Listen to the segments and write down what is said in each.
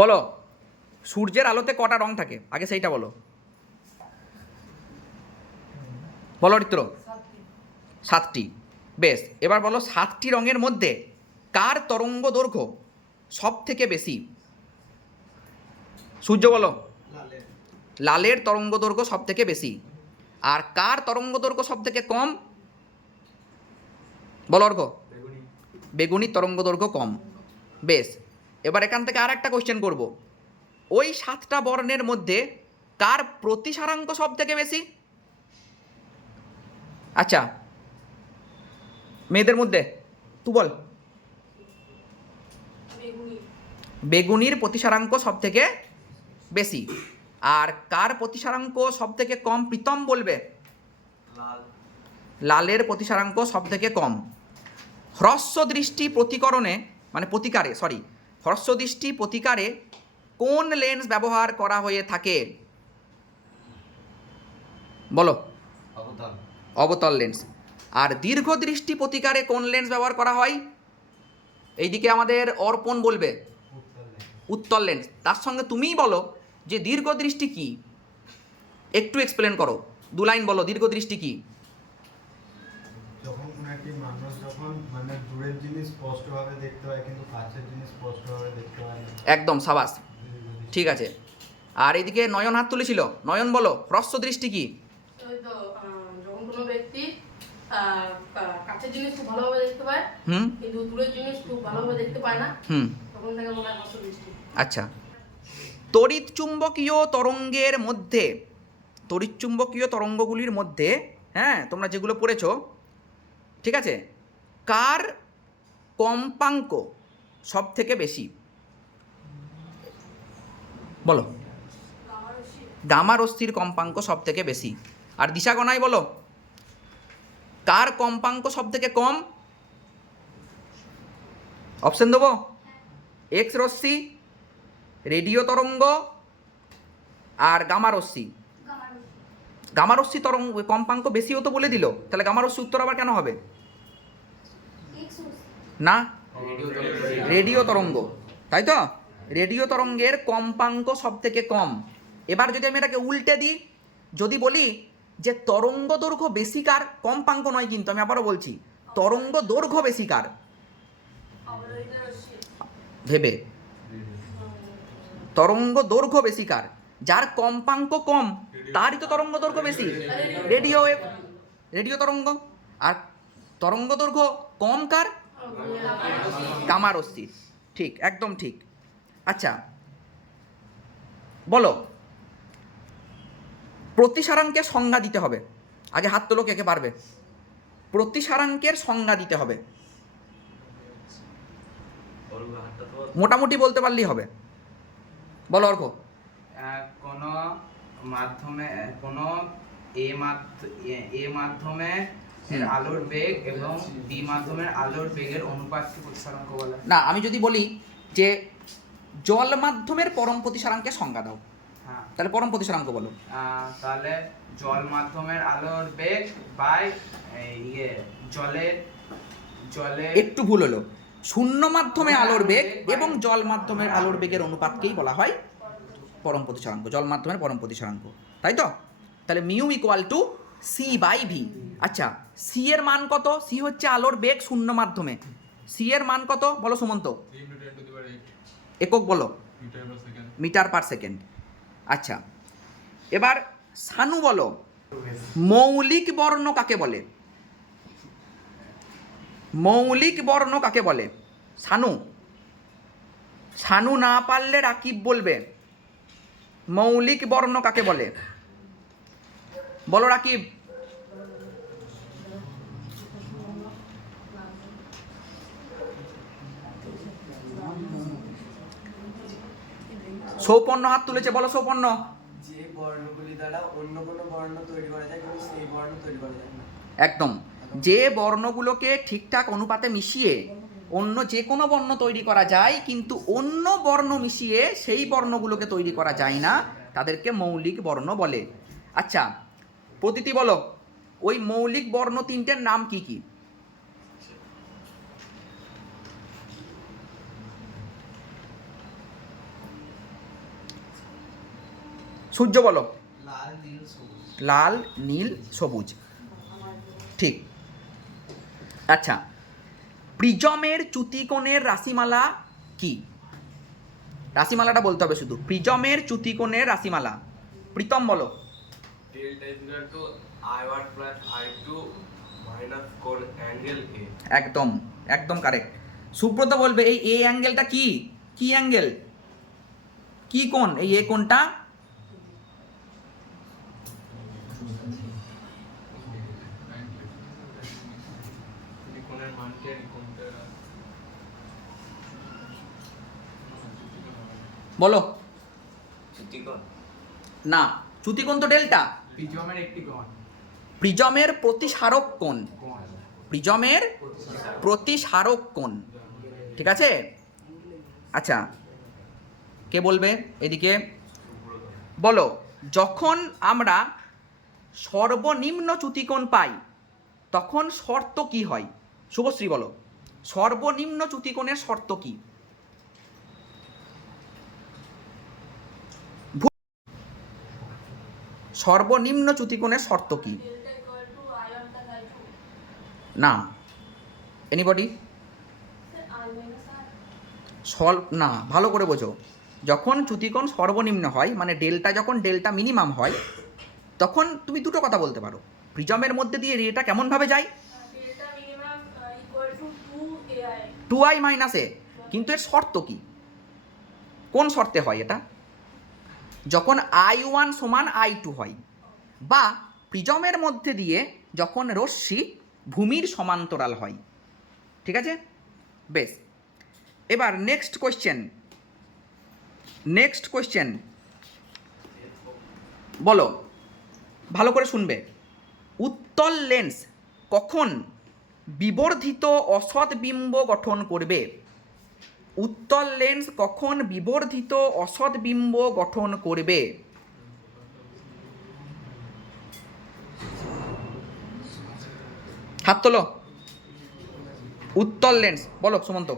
বলো সূর্যের আলোতে কটা রং থাকে, আগে সেইটা বলো। বলো রিত্র। 7টি। বেশ, এবার বলো 7টি রঙের মধ্যে কার তরঙ্গ দৈর্ঘ্য সব থেকে বেশি? সূর্য বলো। লালের তরঙ্গ দৈর্ঘ্য সব থেকে বেশি। আর কার তরঙ্গ দৈর্ঘ্য সব থেকে কম? বলো অর্ঘ্য। বেগুনি তরঙ্গ দৈর্ঘ্য কম। বেশ, এবার এখান থেকে আর একটা কোশ্চেন করব। ওই 7টা বর্ণের মধ্যে কার প্রতিসারাঙ্ক সব থেকে বেশি? আচ্ছা, মেয়েদের মধ্যে তুই বল। বেগুনির প্রতিসারাঙ্ক সব থেকে বেশি। আর কার প্রতিসারাঙ্ক সব থেকে কম? প্রীতম বলবে। লালের প্রতিসারাঙ্ক সব থেকে কম। হ্রস্ব দৃষ্টি প্রতিকরণে মানে প্রতিকারে হ্রস্ব দৃষ্টি প্রতিকারে কোন লেন্স ব্যবহার করা হয়ে থাকে? বলো। অবতল লেন্স। আর দীর্ঘ দৃষ্টি প্রতিকারে কোন লেন্স ব্যবহার করা হয়? এইদিকে আমাদের অর্পণ বলবে উত্তল লেন্স। তার সঙ্গে তুমিই বলো যে দীর্ঘ দৃষ্টি কি, একটু এক্সপ্লেন করো, 2 লাইন বলো দীর্ঘ দৃষ্টি কি। যখন কোনো একটি মানুষ যখন মানে দূরের জিনিস স্পষ্টভাবে দেখতে পায় কিন্তু কাছের জিনিস স্পষ্টভাবে দেখতে পায় না। একদম, সাবাস, ঠিক আছে। আর এইদিকে নয়ন হাত তুলেছিল, নয়ন বলো হ্রস্ব দৃষ্টি কি? যখন কোনো ব্যক্তি কাছের জিনিস খুব ভালোভাবে দেখতে পায় কিন্তু দূরের জিনিস খুব ভালোভাবে দেখতে পায় না, তখন থেকে বলা হয় হ্রস্ব দৃষ্টি। আচ্ছা, তড়িৎ চুম্বকীয় তরঙ্গের মধ্যে, তড়িৎ চুম্বকীয় তরঙ্গগুলির মধ্যে, হ্যাঁ তোমরা যেগুলো পড়েছো, ঠিক আছে, কার কম্পাঙ্ক সব থেকে বেশি? বলো। গামা রশ্মির কম্পাঙ্ক সব থেকে বেশি। আর দিশাগণাই বলো কার কম্পাঙ্ক সব থেকে কম? অপশন দেবো? এক্স রশ্মি, রেডিও তরঙ্গ আর গামা রশ্মি। গামা রশ্মি তরঙ্গ কম্পাঙ্ক বেশি হতো বলে দিল, তাহলে গামা রশ্মি উত্তর আবার কেন হবে? না, রেডিও তরঙ্গ, তাই তো? রেডিও তরঙ্গের কম্পাঙ্ক সব থেকে কম। এবার যদি আমি এটাকে উল্টে দিই, যদি বলি যে তরঙ্গ দৈর্ঘ্য বেশি কার, কম্পাঙ্ক নয় কিন্তু, আমি আবারও বলছি তরঙ্গ দৈর্ঘ্য বেশি কার? ভেবে, তরঙ্গ দৈর্ঘ্য বেশি কার? যার কম্পাঙ্ক কম তারই তো তরঙ্গ দৈর্ঘ্য বেশি। রেডিও ওয়েভ, রেডিও তরঙ্গ। আর তরঙ্গ দৈর্ঘ্য কম কার? গামা রশ্মি। ঠিক, একদম ঠিক। আচ্ছা বলো, প্রতিসারাঙ্কের সংজ্ঞা দিতে হবে। আগে হাত তোলো, কে কে পারবে? প্রতিসারাঙ্কের সংজ্ঞা দিতে হবে, মোটামুটি বলতে পারলেই হবে। বলো অর্ঘ। কোন মাধ্যমে কোন এ মাধ্যমে আলোর বেগ এবং বি মাধ্যমের আলোর বেগের অনুপাতকে প্রতিসারাঙ্ক বলে। না, আমি যদি বলি যে জল মাধ্যমের পরম প্রতিসারাঙ্কের সংজ্ঞা দাও, হ্যাঁ, তাহলে পরম প্রতিসারাঙ্ক বলো। তাহলে জল মাধ্যমের আলোর বেগ বাই জলে একটু ভুল হলো, শূন্য মাধ্যমে আলোর বেগ এবং জল মাধ্যমের আলোর বেগের অনুপাতকেই বলা হয় পরম প্রতিসারাঙ্ক, জল মাধ্যমের পরম প্রতিসারাঙ্ক, তাই তো? তাহলে mu equal to C by V. আচ্ছা, সি এর মান কত? সি হচ্ছে আলোর বেগ শূন্য মাধ্যমে। সি এর মান কত বলো সুমন্ত? একক বলো। Metre per second. আচ্ছা, এবার সানু বলো মৌলিক বর্ণ কাকে বলে? মৌলিক বর্ণ কাকে বলে? সানু, সানু না পারলে রাকিব বলবে মৌলিক বর্ণ কাকে বলে। বলো রাকিব। সৌপর্ণ হাত তুলেছে, বলো সৌপর্ণ। যে বর্ণগুলি দ্বারা অন্য কোনো বর্ণ তৈরি করা যায় কিন্তু সেই বর্ণ তৈরি করা যায় না। একদম, যে বর্ণগুলোকে ঠিকঠাক অনুপাতে মিশিয়ে অন্য যে কোনো বর্ণ তৈরি করা যায় কিন্তু অন্য বর্ণ মিশিয়ে সেই বর্ণগুলোকে তৈরি করা যায় না, তাদেরকে মৌলিক বর্ণ বলে। আচ্ছা প্রতীতি বলো ওই মৌলিক বর্ণ তিনটের নাম কি কি? সূর্য বলো। লাল নীল সবুজ। লাল নীল সবুজ, ঠিক। আচ্ছা, প্রিজমের চ্যুতিকোণের রাশিমালা কি? রাশিমালাটা বলতে হবে শুধু, প্রিজমের চ্যুতিকোণের রাশিমালা। প্রীতম বলো। Delta is equal to I1 plus I2 minus কোণ অ্যাঙ্গেল A. একদম একদম কারেক্ট। সুব্রত বলবে এই এ অ্যাঙ্গেলটা কি, কি অ্যাঙ্গেল, কি কোণ এই এ কোণটা? এই কোণের মানকে এই কোণটা বলো। চ্যুতিকোণ। না, চ্যুতিকোণ তো ডেল্টা। প্রিজমের একটি কোণ। প্রিজমের প্রতিসারক কোণ, কোণ। প্রিজমের প্রতিসারক কোণ, ঠিক আছে। আচ্ছা, কে বলবে এদিকে বলো। যখন আমরা সর্বনিম্ন চ্যুতিকোণ পাই তখন শর্ত কি হয়? শুভশ্রী বলো, সর্বনিম্ন চ্যুতিকোণের শর্ত কি? সর্বনিম্ন চ্যুতিকোণের শর্ত কি? Delta equal to I1 plus I2 না, এনিবডি? I minus R। না, ভালো করে বোঝো। যখন চ্যুতিকোণ সর্বনিম্ন হয় মানে ডেল্টা যখন ডেল্টা মিনিমাম হয় তখন তুমি দুটো কথা বলতে পারো। প্রিজমের মধ্যে দিয়ে রেটা কেমনভাবে যায়? Delta minimum equal to 2AI। 2i minus A. কিন্তু এর শর্ত কি, কোন শর্তে হয় এটা? যখন I1 সমান I2 হয়, বা প্রিজমের মধ্যে দিয়ে যখন রশ্মি ভূমির সমান্তরাল হয়, ঠিক আছে। বেশ, এবার নেক্সট কোয়েশ্চেন বলো, ভালো করে শুনবে। উত্তল লেন্স কখন বিবর্ধিত অসৎ বিম্ব গঠন করবে? উত্তল লেন্স কখন বিবর্ধিত অসৎ বিম্ব গঠন করবে? হাত তোলো। উত্তল লেন্স বলো সুমন্ত।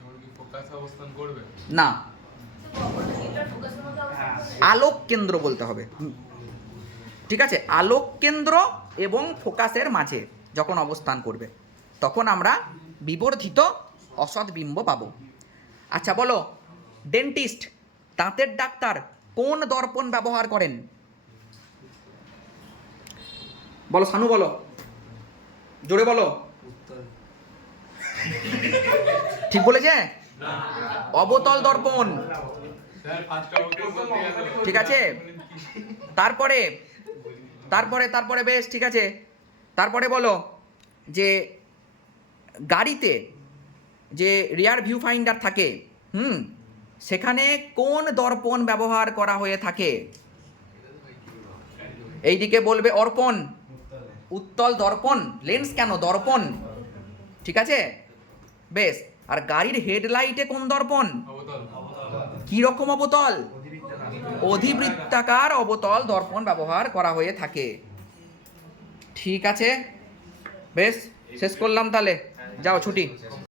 এমনকি ফোকাস অবস্থান করবে। না, এটা ফোকাসের মধ্যে অবস্থান করবে। আলোক কেন্দ্র বলতে হবে, ঠিক আছে। আলোক কেন্দ্র এবং ফোকাসের মাঝে যখন অবস্থান করবে তখন আমরা বিবর্ধিত অসৎ বিম্ব পাবো। আচ্ছা বলো, ডেন্টিস্ট দাঁতের ডাক্তার কোন দর্পণ ব্যবহার করেন? বলো সানু, বলো জোরে বলো। উত্তল। ঠিক বলেছে? অবতল দর্পণ, স্যার ফার্স্ট অবস্থান বলতে গেল। ঠিক আছে। তারপরে তারপরে তারপরে বেশ ঠিক আছে। তারপরে বলো যে গাড়িতে যে রিয়ার ভিউ ফাইন্ডার থাকে, সেখানে কোন দর্পণ ব্যবহার করা হয়ে থাকে? এইদিকে বলবে অর্পণ, উত্তল দর্পণ। লেন্স কেন, দর্পণ, ঠিক আছে। বেশ, আর গাড়ির হেডলাইটে কোন দর্পণ? অবতল। কি রকম অবতল? অধিবৃত্তাকার অবতল দর্পণ ব্যবহার করা হয়ে থাকে, ঠিক আছে। বেশ, শেষ করলাম তাহলে, যাও ছুটি।